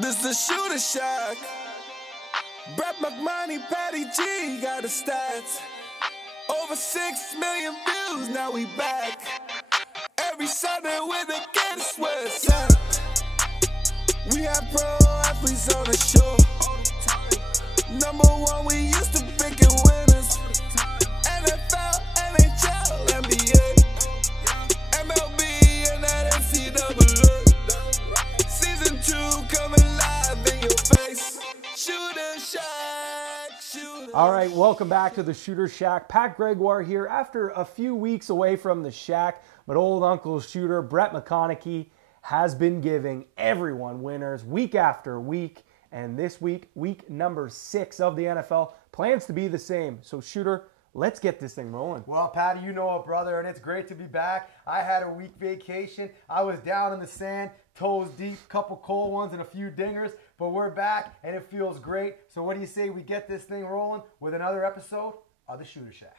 This the shooter shack. Brett McMoney, Patty G got the stats. Over 6 million views, now we back. Every Sunday with the get sweat. Yeah. We have pro athletes on the show. Number one, we used to picking winners. NFL, NHL, NBA, MLB, and that NCAA. Season 2 coming live in your face. Shooter Shack, Shooter. All right, welcome back to the Shooter Shack. Pat Gregoire here after a few weeks away from the Shack, but old Uncle Shooter, Brett McMoney, has been giving everyone winners week after week. And this week, week number 6 of the NFL, plans to be the same. So, Shooter, let's get this thing rolling. Well, Patty, you know it, brother, and it's great to be back. I had a week vacation. I was down in the sand, toes deep, couple cold ones and a few dingers, but we're back, and it feels great. So what do you say we get this thing rolling with another episode of the Shooter Shack?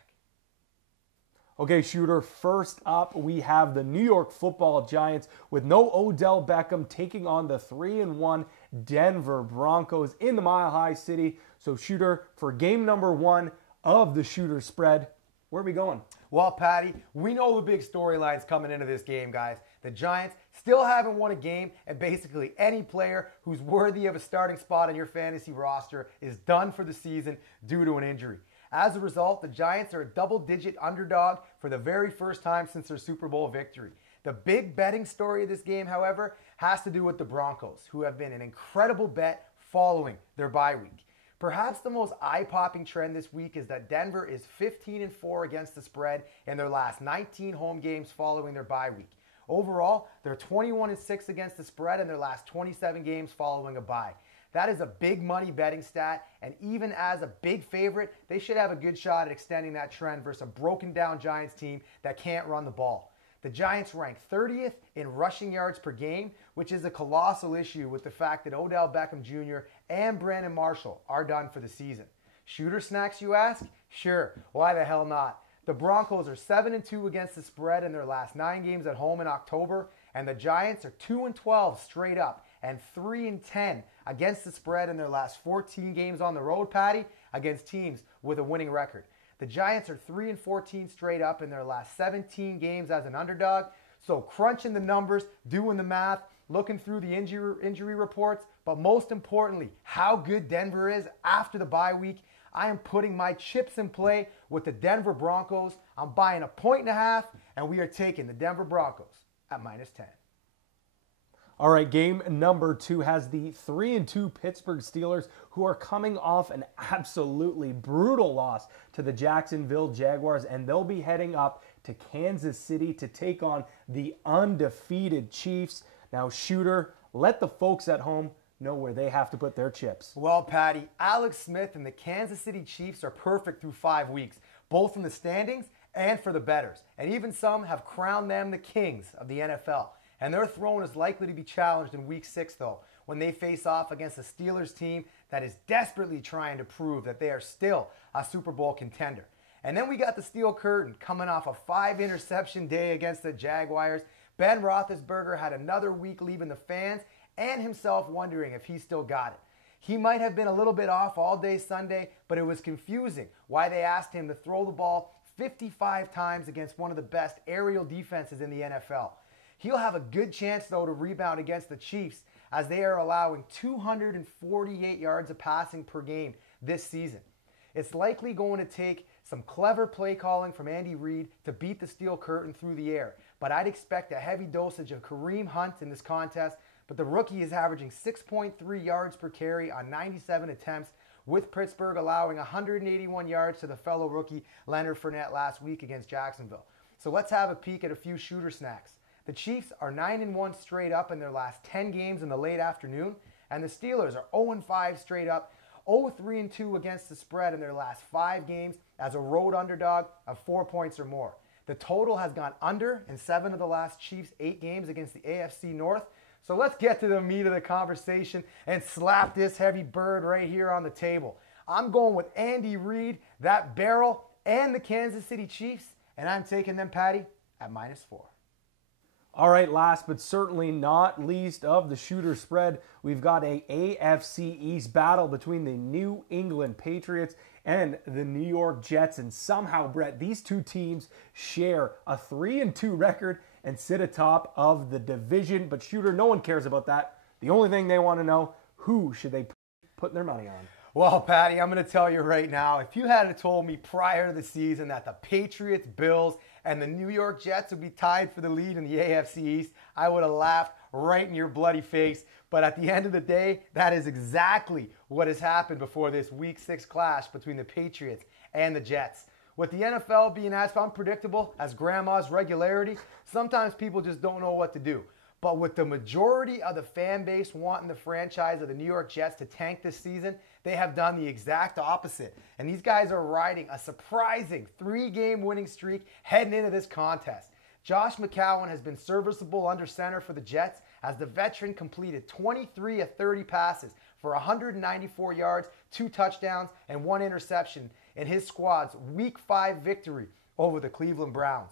Okay, Shooter, first up, we have the New York Football Giants with no Odell Beckham taking on the 3-1 Denver Broncos in the Mile High City. So, Shooter, for game number 1 of the Shooter spread, where are we going? Well, Patty, we know the big storylines coming into this game, guys. The Giants still haven't won a game, and basically any player who's worthy of a starting spot on your fantasy roster is done for the season due to an injury. As a result, the Giants are a double-digit underdog for the very first time since their Super Bowl victory. The big betting story of this game, however, has to do with the Broncos, who have been an incredible bet following their bye week. Perhaps the most eye-popping trend this week is that Denver is 15-4 against the spread in their last 19 home games following their bye week. Overall, they're 21-6 against the spread in their last 27 games following a bye. That is a big money betting stat, and even as a big favorite, they should have a good shot at extending that trend versus a broken down Giants team that can't run the ball. The Giants rank 30th in rushing yards per game, which is a colossal issue with the fact that Odell Beckham Jr. and Brandon Marshall are done for the season. Shooter snacks, you ask? Sure, why the hell not? The Broncos are 7-2 against the spread in their last 9 games at home in October, and the Giants are 2-12 straight up and 3-10 against the spread in their last 14 games on the road, Patty, against teams with a winning record. The Giants are 3-14 straight up in their last 17 games as an underdog. So crunching the numbers, doing the math, looking through the injury reports, but most importantly, how good Denver is after the bye week, I am putting my chips in play with the Denver Broncos. I'm buying 1.5, and we are taking the Denver Broncos at -10. All right, game number 2 has the 3-2 Pittsburgh Steelers, who are coming off an absolutely brutal loss to the Jacksonville Jaguars, and they'll be heading up to Kansas City to take on the undefeated Chiefs. Now, Shooter, let the folks at home know where they have to put their chips. Well, Patty, Alex Smith and the Kansas City Chiefs are perfect through 5 weeks, both in the standings and for the bettors. And even some have crowned them the kings of the NFL. And their throne is likely to be challenged in Week 6, though, when they face off against a Steelers team that is desperately trying to prove that they are still a Super Bowl contender. And then we got the Steel Curtain coming off a 5-interception day against the Jaguars. Ben Roethlisberger had another week leaving the fans and himself wondering if he still got it. He might have been a little bit off all day Sunday, but it was confusing why they asked him to throw the ball 55 times against one of the best aerial defenses in the NFL. He'll have a good chance, though, to rebound against the Chiefs as they are allowing 248 yards of passing per game this season. It's likely going to take some clever play calling from Andy Reid to beat the Steel Curtain through the air, but I'd expect a heavy dosage of Kareem Hunt in this contest, but the rookie is averaging 6.3 yards per carry on 97 attempts, with Pittsburgh allowing 181 yards to the fellow rookie Leonard Fournette last week against Jacksonville. So let's have a peek at a few shooter snacks. The Chiefs are 9-1 straight up in their last 10 games in the late afternoon, and the Steelers are 0-5 straight up, 0-3-2 against the spread in their last 5 games as a road underdog of 4 points or more. The total has gone under in 7 of the last Chiefs' 8 games against the AFC North. So let's get to the meat of the conversation and slap this heavy bird right here on the table. I'm going with Andy Reid, that barrel, and the Kansas City Chiefs, and I'm taking them, Patty, at -4. All right, last but certainly not least of the shooter spread, we've got a AFC East battle between the New England Patriots and the New York Jets. And somehow, Brett, these two teams share a 3-2 record and sit atop of the division. But shooter, no one cares about that. The only thing they want to know, who should they put their money on? Well, Patty, I'm going to tell you right now, if you had told me prior to the season that the Patriots, Bills, and the New York Jets would be tied for the lead in the AFC East, I would have laughed right in your bloody face. But at the end of the day, that is exactly what has happened before this Week 6 clash between the Patriots and the Jets. With the NFL being as unpredictable as grandma's regularity, sometimes people just don't know what to do. But with the majority of the fan base wanting the franchise of the New York Jets to tank this season, they have done the exact opposite. And these guys are riding a surprising 3-game winning streak heading into this contest. Josh McCown has been serviceable under center for the Jets as the veteran completed 23 of 30 passes for 194 yards, 2 touchdowns, and 1 interception in his squad's Week 5 victory over the Cleveland Browns.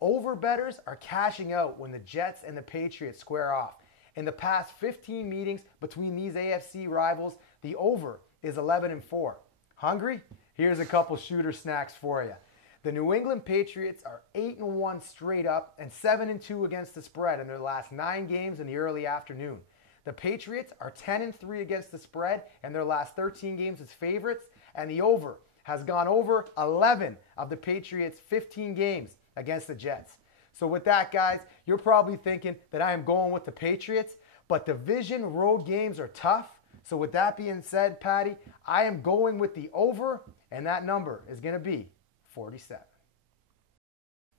Overbettors are cashing out when the Jets and the Patriots square off. In the past 15 meetings between these AFC rivals, the over is 11-4. Hungry? Here's a couple shooter snacks for you. The New England Patriots are 8-1 straight up and 7-2 against the spread in their last 9 games in the early afternoon. The Patriots are 10-3 against the spread in their last 13 games as favorites, and the over has gone over 11 of the Patriots' 15 games against the Jets. So with that, guys, you're probably thinking that I am going with the Patriots, but division road games are tough. So with that being said, Patty, I am going with the over, and that number is going to be 47.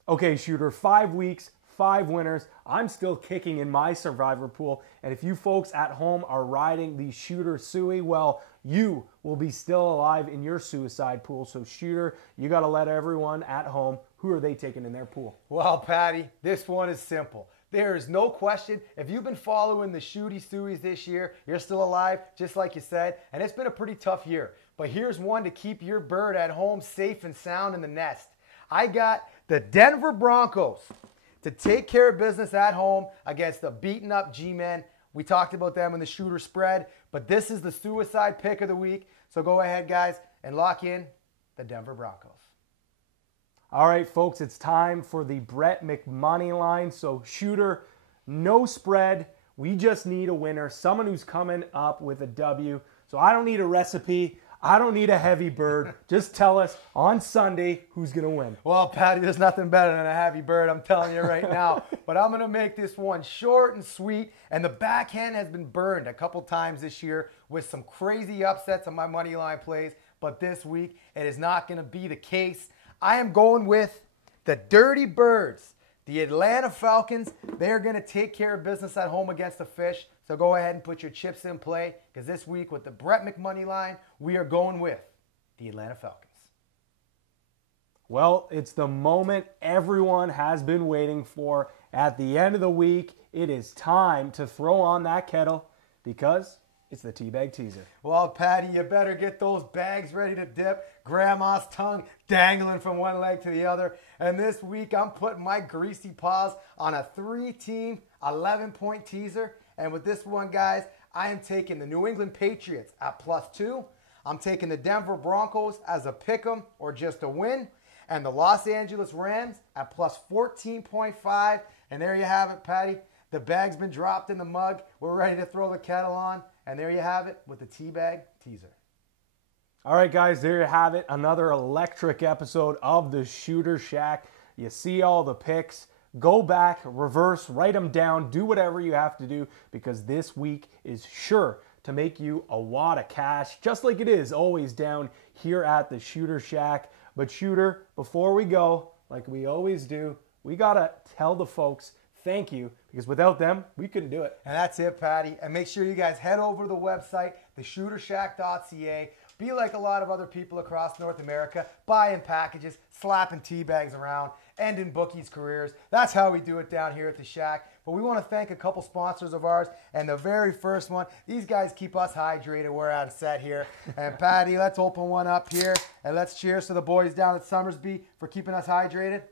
Okay, shooter, 5 weeks, 5 winners. I'm still kicking in my survivor pool. And if you folks at home are riding the shooter Suey, well, you will be still alive in your suicide pool. So shooter, you got to let everyone at home, who are they taking in their pool? Well, Patty, this one is simple. There is no question. If you've been following the Shooty Stewies this year, you're still alive, just like you said, and it's been a pretty tough year. But here's one to keep your bird at home safe and sound in the nest. I got the Denver Broncos to take care of business at home against the beaten-up G-Men. We talked about them in the shooter spread, but this is the suicide pick of the week. So go ahead, guys, and lock in the Denver Broncos. All right, folks, it's time for the Brett McMoney line. So, shooter, no spread. We just need a winner, someone who's coming up with a W. So I don't need a recipe. I don't need a heavy bird. Just tell us on Sunday who's going to win. Well, Patty, there's nothing better than a heavy bird, I'm telling you right now. But I'm going to make this one short and sweet. And the backhand has been burned a couple times this year with some crazy upsets on my money line plays. But this week, it is not going to be the case. I am going with the Dirty Birds, the Atlanta Falcons. They're going to take care of business at home against the Fish. So go ahead and put your chips in play, because this week with the Brett McMoney line, we are going with the Atlanta Falcons. Well, it's the moment everyone has been waiting for. At the end of the week, it is time to throw on that kettle, because it's the Teabag Teaser. Well, Patty, you better get those bags ready to dip. Grandma's tongue dangling from one leg to the other. And this week, I'm putting my greasy paws on a 3-team, 11-point teaser. And with this one, guys, I am taking the New England Patriots at +2. I'm taking the Denver Broncos as a pick'em or just a win. And the Los Angeles Rams at +14.5. And there you have it, Patty. The bag's been dropped in the mug. We're ready to throw the kettle on. And there you have it with the Teabag Teaser. All right, guys, there you have it. Another electric episode of the Shooter Shack. You see all the picks. Go back, reverse, write them down, do whatever you have to do, because this week is sure to make you a wad of cash, just like it is always down here at the Shooter Shack. But Shooter, before we go, like we always do, we got to tell the folks thank you, because without them, we couldn't do it. And that's it, Patty. And make sure you guys head over to the website, theshootershack.ca. Be like a lot of other people across North America, buying packages, slapping tea bags around, ending bookies' careers. That's how we do it down here at the Shack. But we want to thank a couple sponsors of ours. And the very first one, these guys keep us hydrated. We're on set here. And Patty, let's open one up here. And let's cheers to the boys down at Summersby for keeping us hydrated.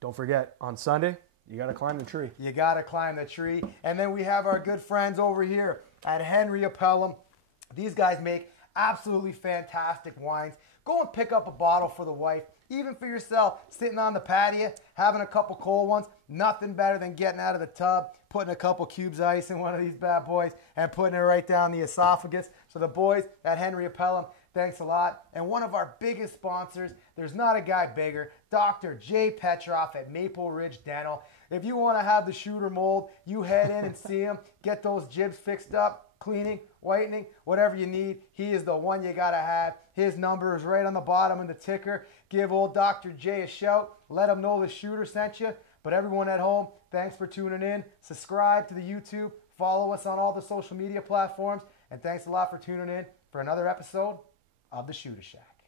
Don't forget, on Sunday, You got to climb the tree. You got to climb the tree. And then we have our good friends over here at Henry Appellum. These guys make absolutely fantastic wines. Go and pick up a bottle for the wife, even for yourself, sitting on the patio, having a couple cold ones. Nothing better than getting out of the tub, putting a couple cubes of ice in one of these bad boys, and putting it right down the esophagus. So the boys at Henry Appellum, thanks a lot. And one of our biggest sponsors, there's not a guy bigger, Dr. Jay Petroff at Maple Ridge Dental. If you want to have the shooter mold, you head in and see him, get those jibs fixed up, cleaning, whitening, whatever you need. He is the one you got to have. His number is right on the bottom of the ticker. Give old Dr. J a shout. Let him know the shooter sent you. But everyone at home, thanks for tuning in. Subscribe to the YouTube. Follow us on all the social media platforms. And thanks a lot for tuning in for another episode of The Shooter Shack.